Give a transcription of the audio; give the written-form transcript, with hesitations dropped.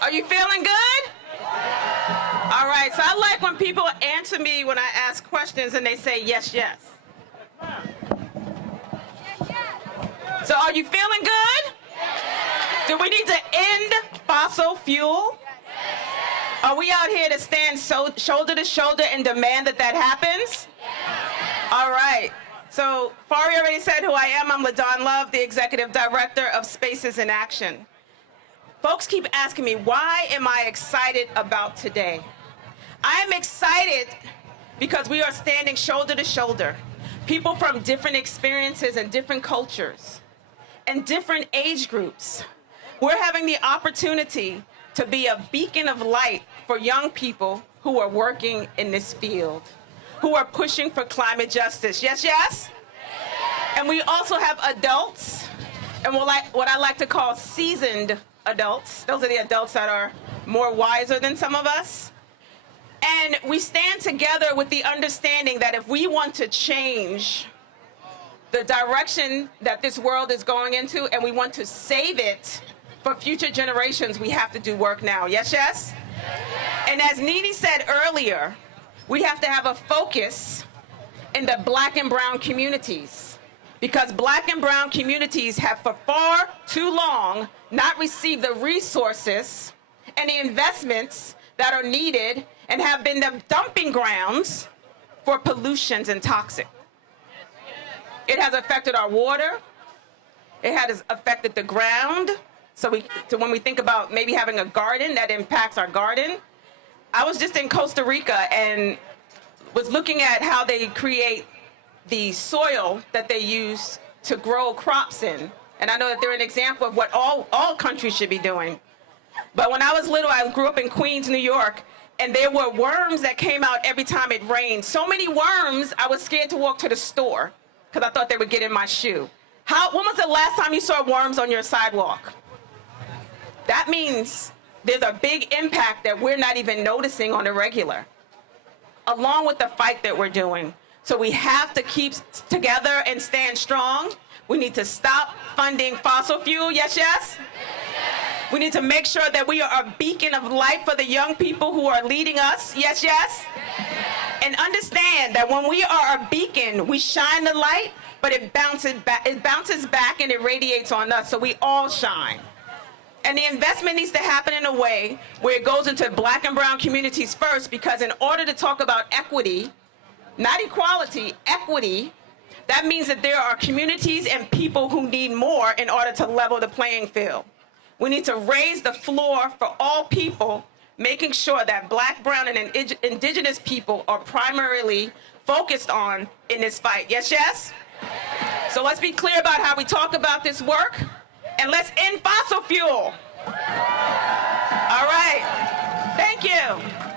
Are you feeling good? All right, so I like when people answer me when I ask questions and they say yes, yes. So are you feeling good? Do we need to end fossil fuel? Are we out here to stand shoulder to shoulder and demand that that happens? All right. So Fari already said who I am. I'm LaDon Love, the Executive Director of Spaces in Action. Folks keep asking me, why am I excited about today? I am excited because we are standing shoulder to shoulder. People from different experiences and different cultures and different age groups. We're having the opportunity to be a beacon of light for young people who are working in this field, who are pushing for climate justice. Yes, yes? And we also have adults, and what I like to call seasoned adults. Those are the adults that are more wiser than some of us. And we stand together with the understanding that if we want to change the direction that this world is going into and we want to save it for future generations, we have to do work now. Yes, yes? And as Nini said earlier, we have to have a focus in the Black and brown communities, because Black and brown communities have for far too long not received the resources and the investments that are needed and have been the dumping grounds for pollutions and toxic. It has affected our water. It has affected the ground. So when we think about maybe having a garden, that impacts our garden. I was just in Costa Rica and was looking at how they create the soil that they use to grow crops in. And I know that they're an example of what all countries should be doing. But when I was little, I grew up in Queens, New York, and there were worms that came out every time it rained. So many worms, I was scared to walk to the store because I thought they would get in my shoe. When was the last time you saw worms on your sidewalk? That means there's a big impact that we're not even noticing on the regular, along with the fight that we're doing. So we have to keep together and stand strong. We need to stop funding fossil fuel. Yes, yes? We need to make sure that we are a beacon of light for the young people who are leading us. Yes, yes? And understand that when we are a beacon, we shine the light, but it bounces back and it radiates on us, so we all shine. And the investment needs to happen in a way where it goes into Black and brown communities first, because in order to talk about equity, not equality, equity, that means that there are communities and people who need more in order to level the playing field. We need to raise the floor for all people, making sure that Black, brown, and indigenous people are primarily focused on in this fight. Yes, yes? So let's be clear about how we talk about this work, and let's end fossil fuel. All right. Thank you.